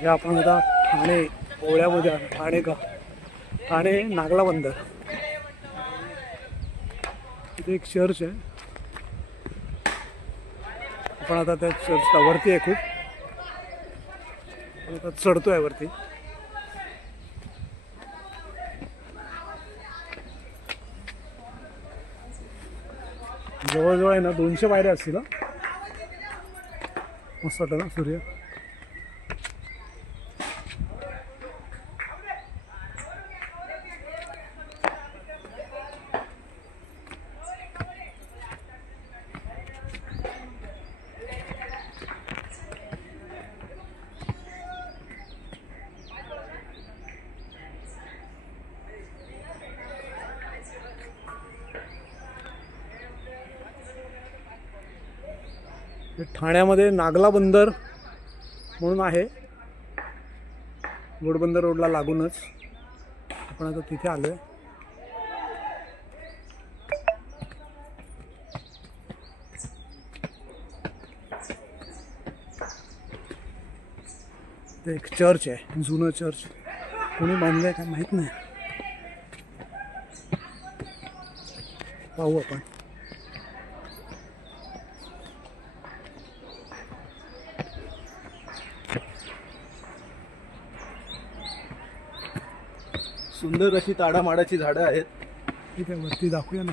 हे आपण आता ठाणे ओळ्यामध्ये ठाणे ठाणे नागला बंदर. इथे एक चर्च आहे. आपण आता त्या चर्चला वरती आहे खूप. आता चढतोय वरती. जवळजवळ आहे ना 200 पायऱ्या असतील. मस्त वाटतं ना सूर्य. ठाण्यामध्ये नागला बंदर म्हणून आहे. घोडबंदर रोडला लागूनच. आपण आता तिथे आलोय. ते एक चर्च आहे, जुनं चर्च. कोणी बांधलंय काय माहित नाही. पाहू आपण. सुंदर अशी ताडामाडाची झाडं आहेत. ठीक आहे, वरती दाखवूया ना.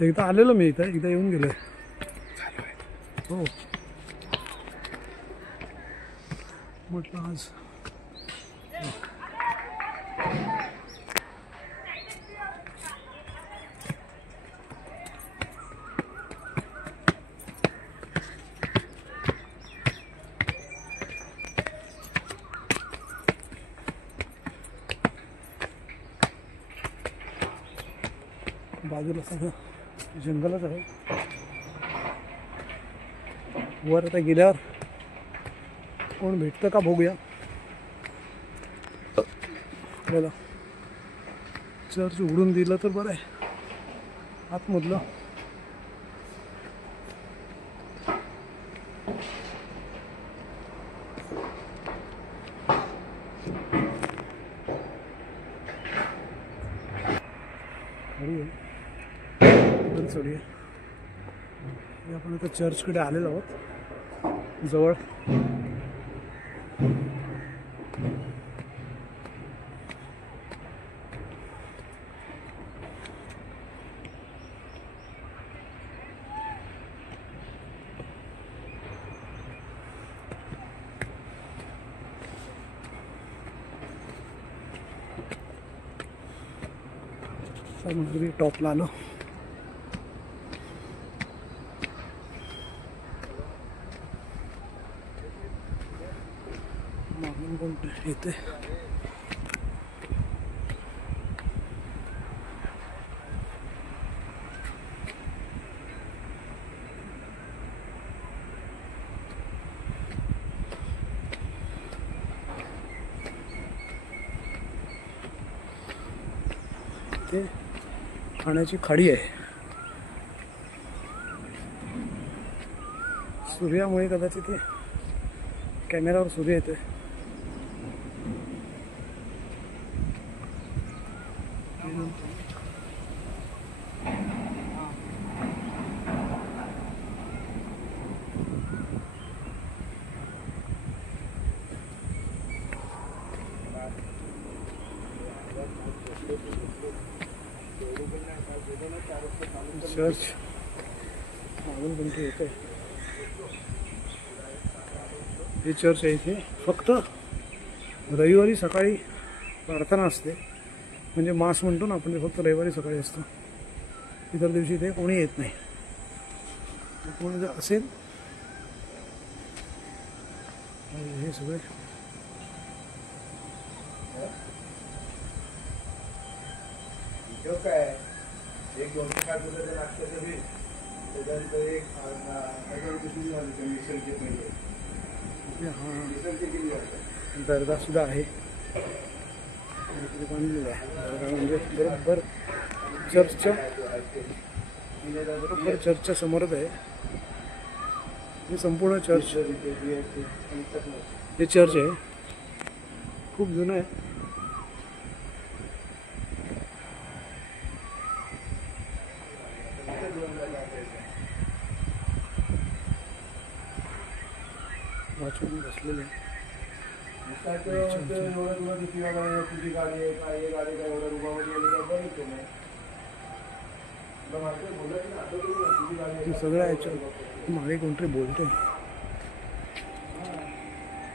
एकदा आलेलो मी इथं. एकदा येऊन गेलोय. हो म्हटलं आज बाजूला सगळं जंगलच आहे. वर आता गेल्यावर कोण भेटतं का बघूया. चला, चर्च उघडून दिलं तर बरं आहे. आतमधलं चढूया. आपण आता चर्चकडे आलेलो आहोत. जवळ समुद्री टॉपला आलो. मागून कोण येते. ते ठाण्याची खाडी आहे. सूर्यामुळे कदाचित ते कॅमेरावर सूर्य येतोय. चर्च मागून कोणते येते. हे चर्च आहे. इथे फक्त रविवारी सकाळी प्रार्थना असते. म्हणजे मास म्हणतो ना आपण, ते फक्त रविवारी सकाळी असतं. इतर दिवशी इथे कोणी येत नाही. कोणी जर असेल हे सगळे काय एक 205 रुपयाचं नाश्त्याचं बिल, त्याच्यानंतर एक 1000 रुपये सुरू झाले ते मिसळचे पहिले. हा मिसळचे किती वाटतं? दर्गा सुद्धा आहे. इकडे बांधलेलं आहे दर्गा, म्हणजे बरोबर चर्चच्या समोरच आहे हे संपूर्ण चर्च. हे चर्च आहे, खूप जुनं आहे. वाचून बसलेले आहे. तुझी गाडी आहे काय, हे गाडी काय एवढ्या रुपयामध्ये बघितलं नाही. सगळं याच्यात मागे कोणतरी बोलते.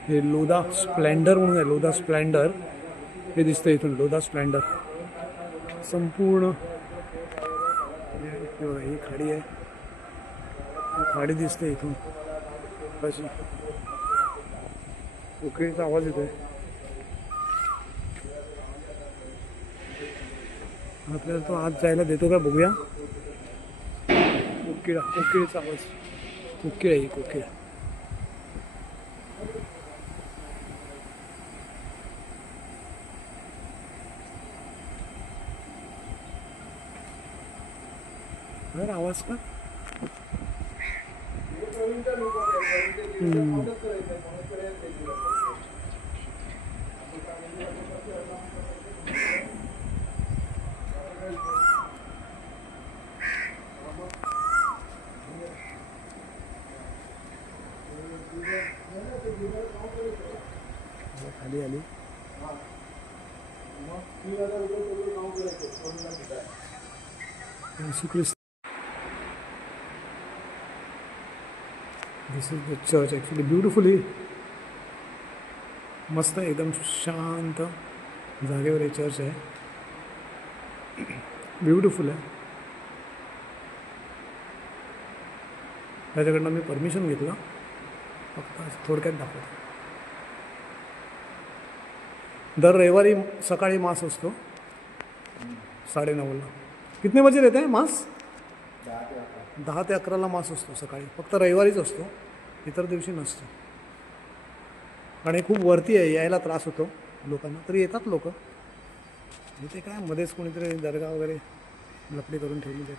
हे लोधा स्प्लेंडर म्हणून आहे, लोधा स्प्लेंडर हे दिसतं इथून. लोधा स्प्लेंडर संपूर्ण ही खाडी आहे, खाडी दिसते इथून. अशी उकळीचा आवाज येतोय. आपल्याला तो आत जायला देतो का बघूया. कोकिळीचा आवाज, कोकिळ आहे, कोकिळ. आवाज का खाली आली. Yeshu Khrist. This is the church. Actually beautifully मस्त, एकदम शांत जागेवर हे चर्च आहे. ब्युटिफुल आहे. त्याच्याकडनं मी परमिशन घेतलं, फक्त थोडक्यात दाखवतो. दर रविवारी सकाळी मास असतो 9:30ला. कितने बजे रहते हैं मास? 10 ते 11ला मास असतो सकाळी. फक्त रविवारीच असतो, इतर दिवशी नसतो. आणि खूप वरती आहे, यायला त्रास होतो लोकांना. तरी येतात लोक. इथे काय मध्येच कोणीतरी दर्गा वगैरे लपडी करून ठेवली आहेत.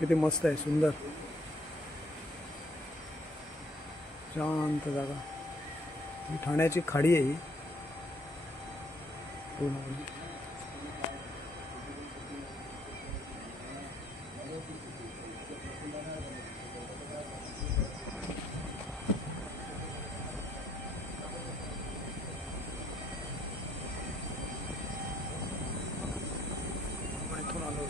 किती मस्त आहे, सुंदर शांत जागा. ही ठाण्याची खाडी आहे ही पूर्ण. इथून आलो.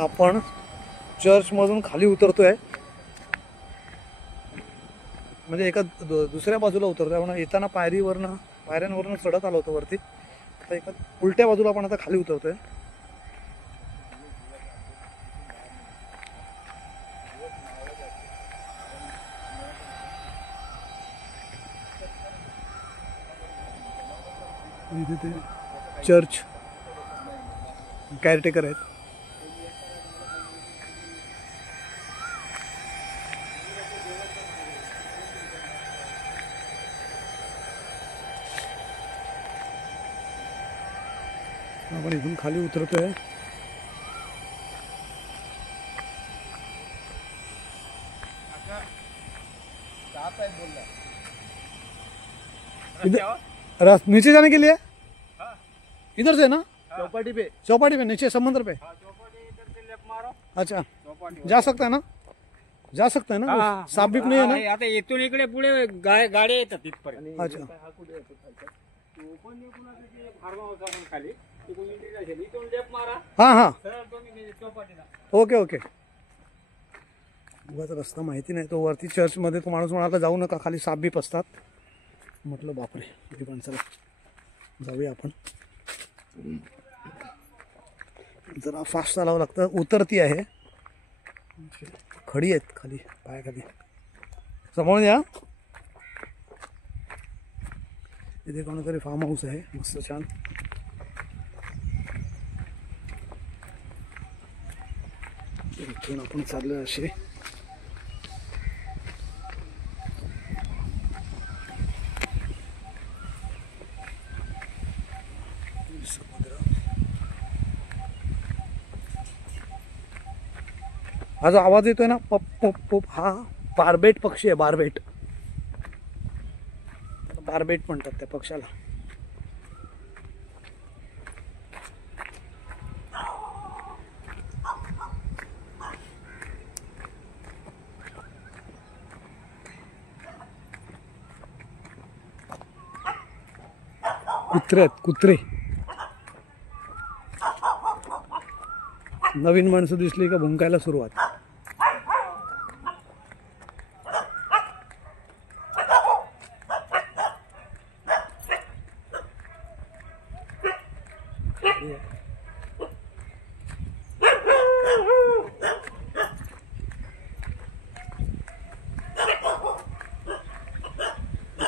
आपण चर्चमधून खाली उतरतोय, म्हणजे एका दुसऱ्या बाजूला उतरतोय. आपण येताना पायऱ्यांवरनं चढत आलो होतो वरती. आता एका उलट्या बाजूला आपण आता खाली उतरतोय. इथे ते चर्च केअरटेकर आहेत. आपण इथून खाली उतरतोय. नीचे जाने के लिए इधर से ना, चौपाटी पे नीचे समुद्र पे। अच्छा जा सकता है ना, जा सकता है ना, साप बीप नाही आहे ना? आता इथून इकडे पुढे गाड्या येतात तिथपर्यंत। अच्छा खाली इथून लेप मारा, हाँ हाँ सरळ तुम्ही चौपाटीला। Okay okay. उगाच रस्ता माहिती नाही, तो वरती चर्च मध्ये तो माणूस म्हणाला जाऊ नका, खाली साप बीप असतात। म्हटलं बापरे, हे पण चला जाऊया आपण। जरा फास्ट चालावं लागतं, उतरती आहे, खडी आहेत खाली पायाखाली। समोर या, इथे कोणतरी फार्म हाऊस आहे मस्त छान। इथून आपण चाललोय असे, हा जो आवाज येतोय ना पप पप पप, हा बारबेट पक्षी आहे, बारबेट म्हणतात त्या पक्षाला। कुत्रे आहेत कुत्रे, नवीन माणसं दिसली का भुंकायला सुरुवात।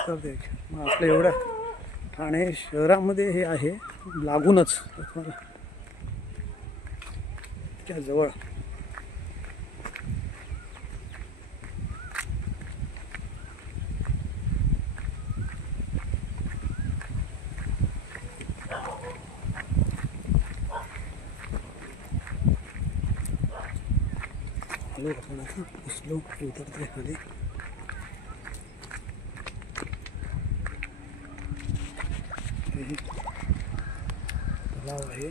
तर देख, मग आपल्या एवढ्या ठाणे शहरामध्ये हे आहे लागूनच, त्या जवळ आलो आपण आता, बसलो उतरते खाली। तलाव आहे,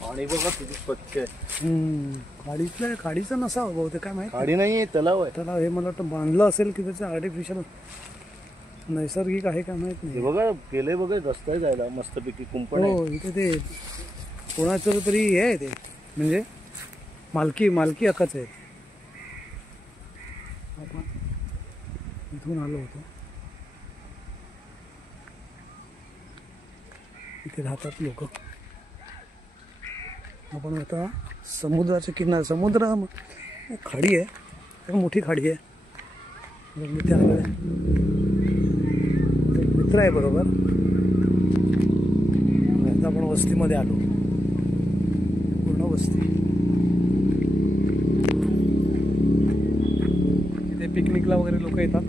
पाणी बघा किती स्वच्छ आहे। खाडीचं नसावं बहुतेक, काय माहिती। खाडी नाहीये, तलाव आहे। तलाव हे मला वाटतं बांधलं असेल की त्याचं आर्टिफिशियल नैसर्गिक आहे का माहित हे नाही। बघा केलंय बघा, रस्ता जायला मस्तपैकी कुंपण आहे। हो इथे ते कोणाचं तरी हे आहे, ते म्हणजे मालकी हक्काचं आहे। आपण इथून आलो होतो, इथे राहतात लोक। आपण आता समुद्राच्या किनार, समुद्र खाडी आहे, मोठी खाडी आहे, इथे आलोय। मित्र आहे बरोबर, आता आपण वस्तीमध्ये आलो, पूर्ण वस्ती। इथे पिकनिकला वगैरे लोक येतात।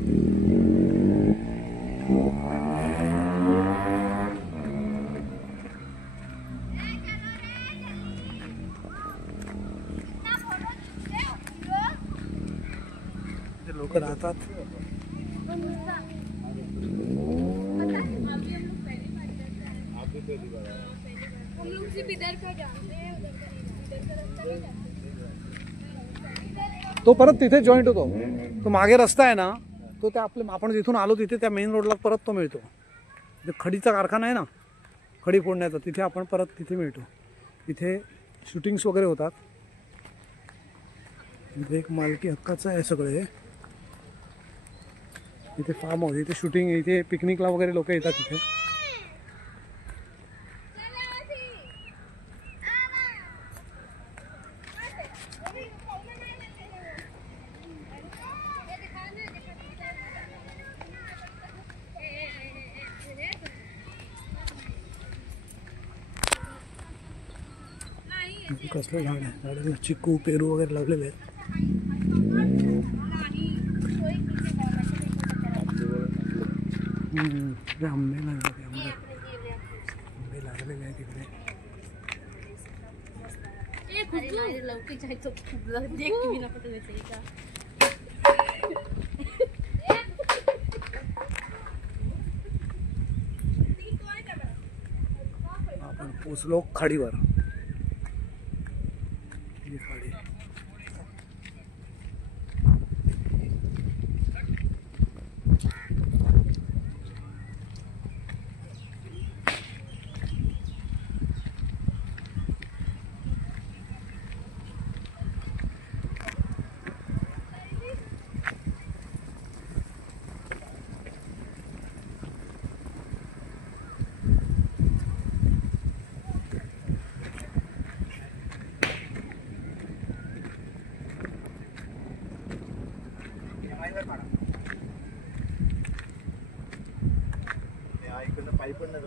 लोक राहतात। तो परत तिथे जॉईंट होतो, तो मागे रस्ता आहे ना, तो त्या आपल्या आपण जिथून आलो तिथे त्या मेन रोडला परत तो मिळतो। जे खडीचा कारखाना आहे ना, खडी फोडण्याचा, तिथे आपण परत तिथे मिळतो। तिथे शूटिंग्स वगैरे होतात। इथे एक मालकी हक्काचं आहे सगळे, इथे फार्म हाऊस, इथे शूटिंग, इथे पिकनिकला वगैरे लोक येतात तिथे। कसलं झाड आहे, झाडाला चिकू पेरू वगैरे लागलेले आहेत। आंबे लागलेले आहेत तिकडे। पोचलो खाडीवर. ही खाडी. इकडनं पायी पण नाही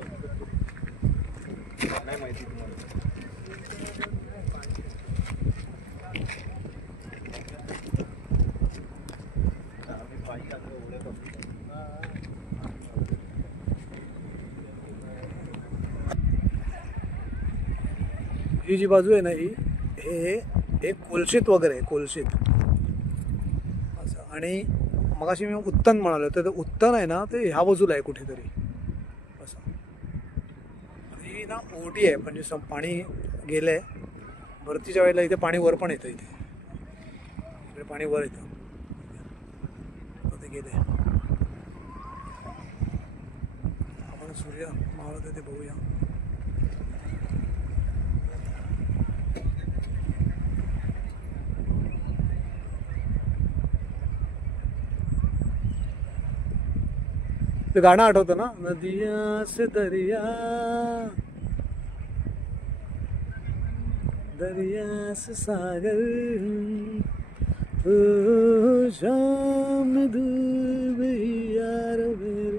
माहिती तुम्हाला. ही जी बाजू आहे ना ही हे एक कोलशीत वगैरे कोलशीत असं. आणि मगाशी मी उत्तन म्हणालो तर उत्तन आहे ना ते ह्या बाजूला आहे कुठेतरी असं. ही ना ओटी आहे म्हणजे पाणी गेलंय भरतीच्या वेळेला इथे पाणी वर पण येतं. इथे पाणी वर येतं ते गेले. आपण सूर्य मावळत ते बघूया. ते गाणं आठवतं ना, नदिया से दरिया दरिया से सागर ओ शाम दूर यार मेरे